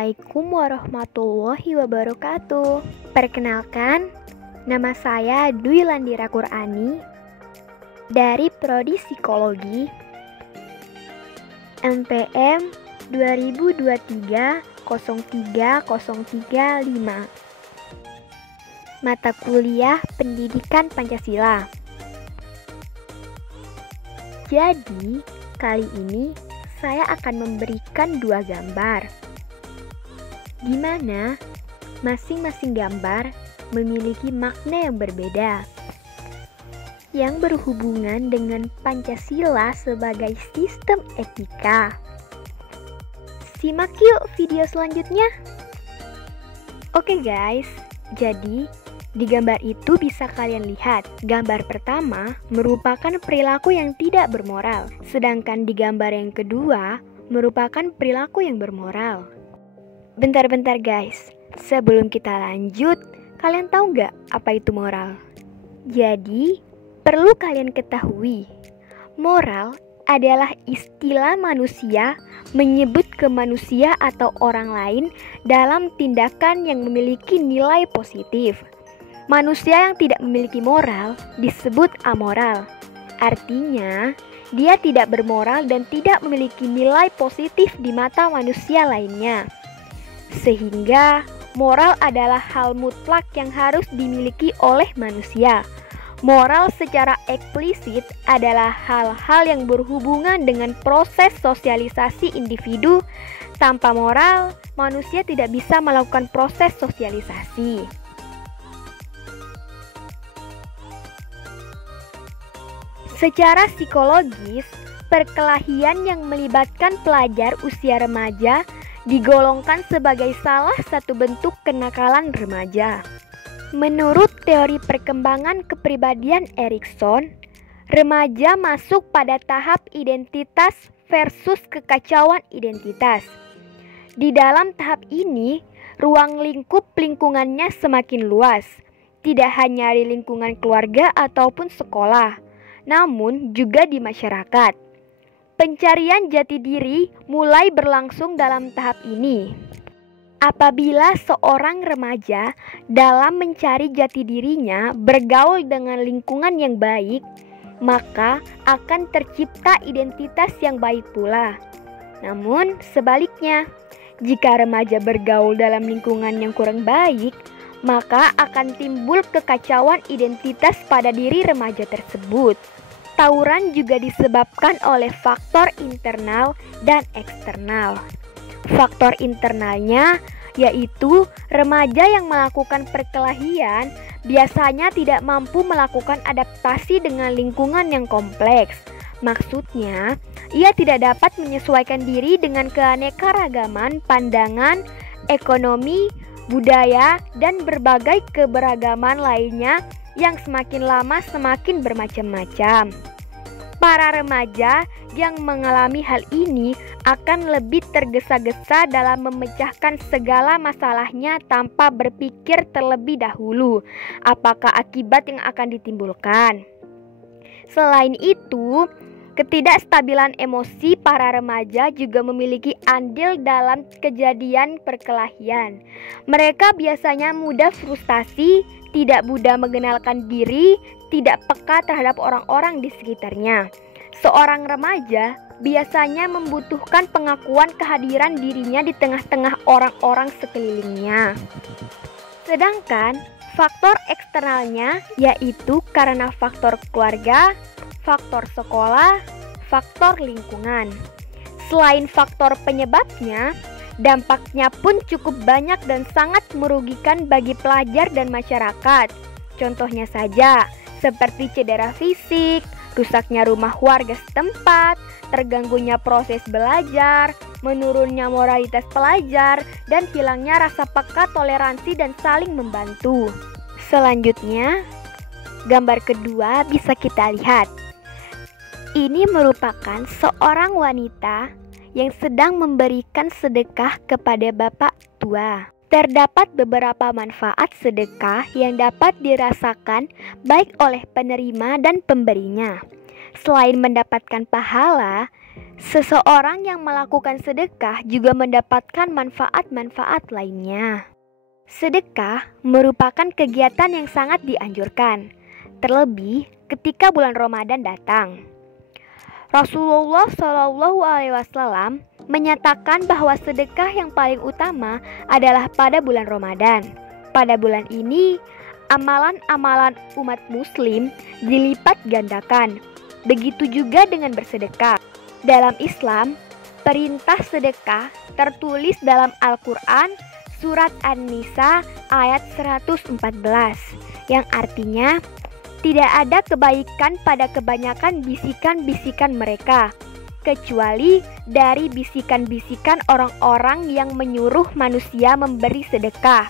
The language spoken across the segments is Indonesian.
Assalamualaikum warahmatullahi wabarakatuh. Perkenalkan, nama saya Dwi Landira Qur'ani dari Prodi Psikologi NPM 2023-03035. Mata kuliah Pendidikan Pancasila. Jadi, kali ini saya akan memberikan dua gambar, di mana masing-masing gambar memiliki makna yang berbeda, yang berhubungan dengan Pancasila sebagai sistem etika. Simak yuk video selanjutnya. Oke guys, jadi di gambar itu bisa kalian lihat, gambar pertama merupakan perilaku yang tidak bermoral, sedangkan di gambar yang kedua merupakan perilaku yang bermoral. Bentar-bentar guys, sebelum kita lanjut, kalian tahu nggak apa itu moral? Jadi, perlu kalian ketahui, moral adalah istilah manusia menyebut ke manusia atau orang lain dalam tindakan yang memiliki nilai positif. Manusia yang tidak memiliki moral disebut amoral. Artinya, dia tidak bermoral dan tidak memiliki nilai positif di mata manusia lainnya. Sehingga, moral adalah hal mutlak yang harus dimiliki oleh manusia. Moral secara eksplisit adalah hal-hal yang berhubungan dengan proses sosialisasi individu. Tanpa moral, manusia tidak bisa melakukan proses sosialisasi. Secara psikologis, perkelahian yang melibatkan pelajar usia remaja digolongkan sebagai salah satu bentuk kenakalan remaja. Menurut teori perkembangan kepribadian Erikson, remaja masuk pada tahap identitas versus kekacauan identitas. Di dalam tahap ini, ruang lingkup lingkungannya semakin luas, tidak hanya di lingkungan keluarga ataupun sekolah, namun juga di masyarakat. Pencarian jati diri mulai berlangsung dalam tahap ini. Apabila seorang remaja dalam mencari jati dirinya bergaul dengan lingkungan yang baik, maka akan tercipta identitas yang baik pula. Namun sebaliknya, jika remaja bergaul dalam lingkungan yang kurang baik, maka akan timbul kekacauan identitas pada diri remaja tersebut. Tawuran juga disebabkan oleh faktor internal dan eksternal. Faktor internalnya yaitu remaja yang melakukan perkelahian biasanya tidak mampu melakukan adaptasi dengan lingkungan yang kompleks. Maksudnya, ia tidak dapat menyesuaikan diri dengan keanekaragaman pandangan, ekonomi, budaya, dan berbagai keberagaman lainnya yang semakin lama semakin bermacam-macam. Para remaja yang mengalami hal ini akan lebih tergesa-gesa dalam memecahkan segala masalahnya tanpa berpikir terlebih dahulu apakah akibat yang akan ditimbulkan. Selain itu, ketidakstabilan emosi para remaja juga memiliki andil dalam kejadian perkelahian. Mereka biasanya mudah frustasi, tidak mudah mengenalkan diri, tidak peka terhadap orang-orang di sekitarnya. Seorang remaja biasanya membutuhkan pengakuan kehadiran dirinya di tengah-tengah orang-orang sekelilingnya. Sedangkan faktor eksternalnya yaitu karena faktor keluarga, faktor sekolah, faktor lingkungan. Selain faktor penyebabnya, dampaknya pun cukup banyak dan sangat merugikan bagi pelajar dan masyarakat. Contohnya saja, seperti cedera fisik, rusaknya rumah warga setempat, terganggunya proses belajar, menurunnya moralitas pelajar, dan hilangnya rasa peka, toleransi, dan saling membantu. Selanjutnya, gambar kedua bisa kita lihat. Ini merupakan seorang wanita yang sedang memberikan sedekah kepada bapak tua. Terdapat beberapa manfaat sedekah yang dapat dirasakan baik oleh penerima dan pemberinya. Selain mendapatkan pahala, Seseorang yang melakukan sedekah juga mendapatkan manfaat-manfaat lainnya. Sedekah merupakan kegiatan yang sangat dianjurkan, terlebih ketika bulan Ramadan datang. Rasulullah Shallallahu Alaihi Wasallam menyatakan bahwa sedekah yang paling utama adalah pada bulan Ramadan. Pada bulan ini, amalan-amalan umat Muslim dilipat gandakan. Begitu juga dengan bersedekah. Dalam Islam, perintah sedekah tertulis dalam Al-Quran surat An-Nisa ayat 114 yang artinya tidak ada kebaikan pada kebanyakan bisikan-bisikan mereka kecuali dari bisikan-bisikan orang-orang yang menyuruh manusia memberi sedekah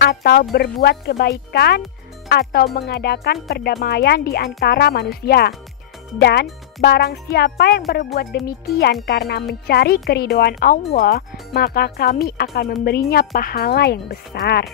atau berbuat kebaikan atau mengadakan perdamaian di antara manusia. Dan barang siapa yang berbuat demikian karena mencari keridhaan Allah, maka kami akan memberinya pahala yang besar.